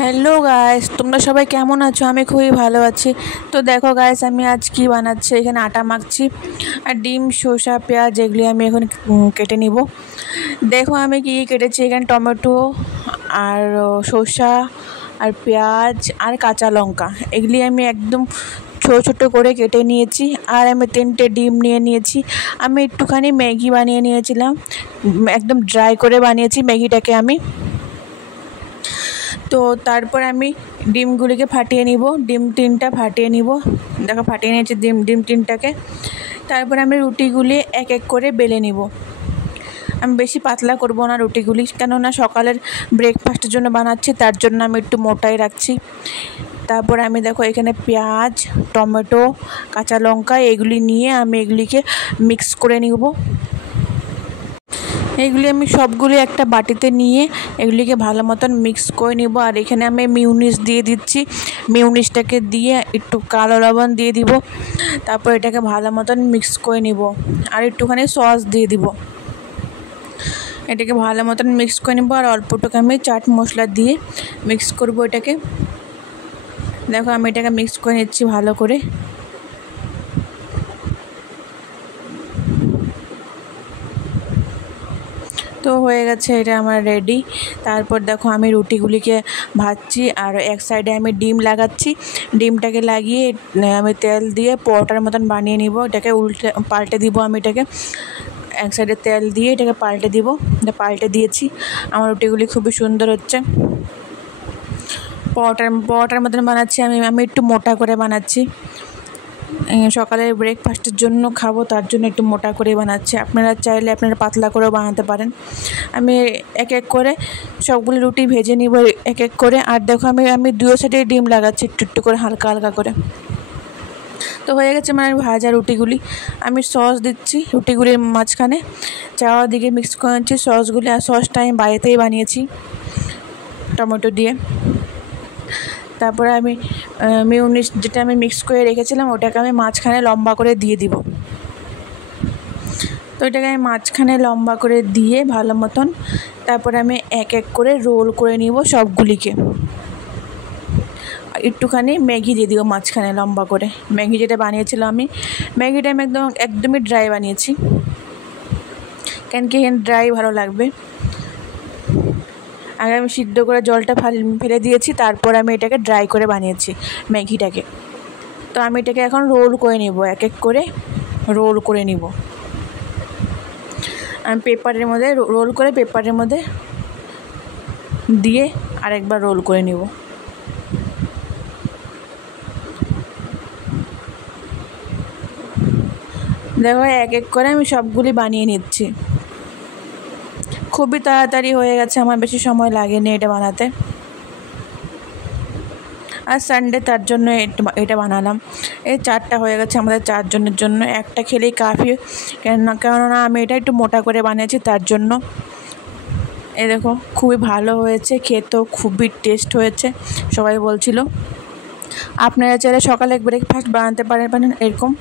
Hello guys, তোমরা সবাই কেমন আছো? আমি খুবই ভালো আছি। তো দেখো গাইস, আমি আজ কি বানাচ্ছি, এখানে আটা মাখছি আর ডিম, শসা, পেঁয়াজ এগুলি আমি এখন কেটে নিব। দেখো আমি কি কেটেছি, এখানে টমেটো আর শসা আর পেঁয়াজ আর কাঁচা লঙ্কা এগুলি আমি একদম ছোটো ছোটো করে কেটে নিয়েছি। আর আমি 3টে ডিম নিয়ে নিয়েছি। আমি একটুখানি ম্যাগি বানিয়ে নিয়েছিলাম, একদম ড্রাই করে বানিয়েছি ম্যাগিটাকে আমি। তো তারপর আমি ডিমগুলিকে ফাটিয়ে নিব, ডিম 3টা ফাটিয়ে নিব। দেখো ফাটিয়ে নিয়েছি ডিম 3টাকে। তারপর আমি রুটিগুলি এক এক করে বেলে নিব। আমি বেশি পাতলা করব না রুটিগুলি, কেননা সকালের ব্রেকফাস্টের জন্য বানাচ্ছি, তার জন্য আমি একটু মোটাই রাখছি। তারপর আমি দেখো এখানে পেঁয়াজ, টমেটো, কাঁচা লঙ্কা এগুলি নিয়ে আমি এগুলিকে মিক্স করে নিব। এগুলি আমি সবগুলি একটা বাটিতে নিয়ে এগুলিকে ভালো মতন মিক্স করে নিব। আর এখানে আমি মিউনিস দিয়ে দিচ্ছি, মিউনিসটাকে দিয়ে একটু কালো লবণ দিয়ে দিব। তারপর এটাকে ভালো মতন মিক্স করে নিব আর একটুখানি সস দিয়ে দিব। এটাকে ভালো মতন মিক্স করে নিব আর অল্পটুকু আমি চাট মশলা দিয়ে মিক্স করব এটাকে। দেখো আমি এটাকে মিক্স করে নিচ্ছি ভালো করে। তো হয়ে গেছে, এটা আমার রেডি। তারপর দেখো আমি রুটিগুলিকে ভাজছি আর এক সাইডে আমি ডিম লাগাচ্ছি। ডিমটাকে লাগিয়ে আমি তেল দিয়ে পরোটার মতন বানিয়ে নিব। এটাকে পাল্টে দিব, আমি এটাকে এক সাইডে তেল দিয়ে এটাকে পাল্টে দিব। এটা পাল্টে দিয়েছি। আমার রুটিগুলি খুবই সুন্দর হচ্ছে। পরোটার মতন বানাচ্ছি আমি একটু মোটা করে বানাচ্ছি, সকালের ব্রেকফাস্টের জন্য খাবো, তার জন্য একটু মোটা করে বানাচ্ছি। আপনারা চাইলে আপনারা পাতলা করেও বানাতে পারেন। আমি এক এক করে সবগুলো রুটি ভেজে নিব এক এক করে। আর দেখো আমি দুই সাইডে ডিম লাগাচ্ছি একটু একটু করে, হালকা হালকা করে। তো হয়ে গেছে মানে ভাজা রুটিগুলি। আমি সস দিচ্ছি রুটিগুলির মাঝখানে, চারদিকে মিক্স করে নিচ্ছি সসগুলি। আর সসটা আমি বাড়িতেই বানিয়েছি টমেটো দিয়ে। তারপরে আমি মিউনিস যেটা আমি মিক্স করে রেখেছিলাম ওটাকে আমি মাঝখানে লম্বা করে দিয়ে দিব। তো এটাকে আমি মাঝখানে লম্বা করে দিয়ে ভালো মতন তারপরে আমি এক এক করে রোল করে নিব সবগুলিকে। একটুখানি ম্যাগি দিয়ে দিব মাঝখানে লম্বা করে। ম্যাগি যেটা বানিয়েছিলাম আমি, ম্যাগিটা আমি একদমই ড্রাই বানিয়েছি, কেন কি এখানে ড্রাই ভালো লাগবে। আগে আমি সিদ্ধ করে জলটা ফেলে দিয়েছি, তারপর আমি এটাকে ড্রাই করে বানিয়েছি ম্যাগিটাকে। তো আমি এটাকে এখন রোল করে নেব, এক এক করে রোল করে নিব। আমি পেপারের মধ্যে রোল করে পেপারের মধ্যে দিয়ে আরেকবার রোল করে নিব। দেখো এক এক করে আমি সবগুলি বানিয়ে নিচ্ছি। খুবই তাড়াতাড়ি হয়ে গেছে, আমার বেশি সময় লাগেনি এটা বানাতে। আর সানডে তার জন্য এটা বানালাম। এই 4টা হয়ে গেছে আমাদের 4 জনের জন্য, একটা খেলেই কাফি। কেননা আমি এটা একটু মোটা করে বানিয়েছি তার জন্য। এই দেখো খুবই ভালো হয়েছে, খেতেও খুবই টেস্ট হয়েছে সবাই বলছিল। আপনারা চাইলে সকালে ব্রেকফাস্ট বানাতে পারেন এরকম।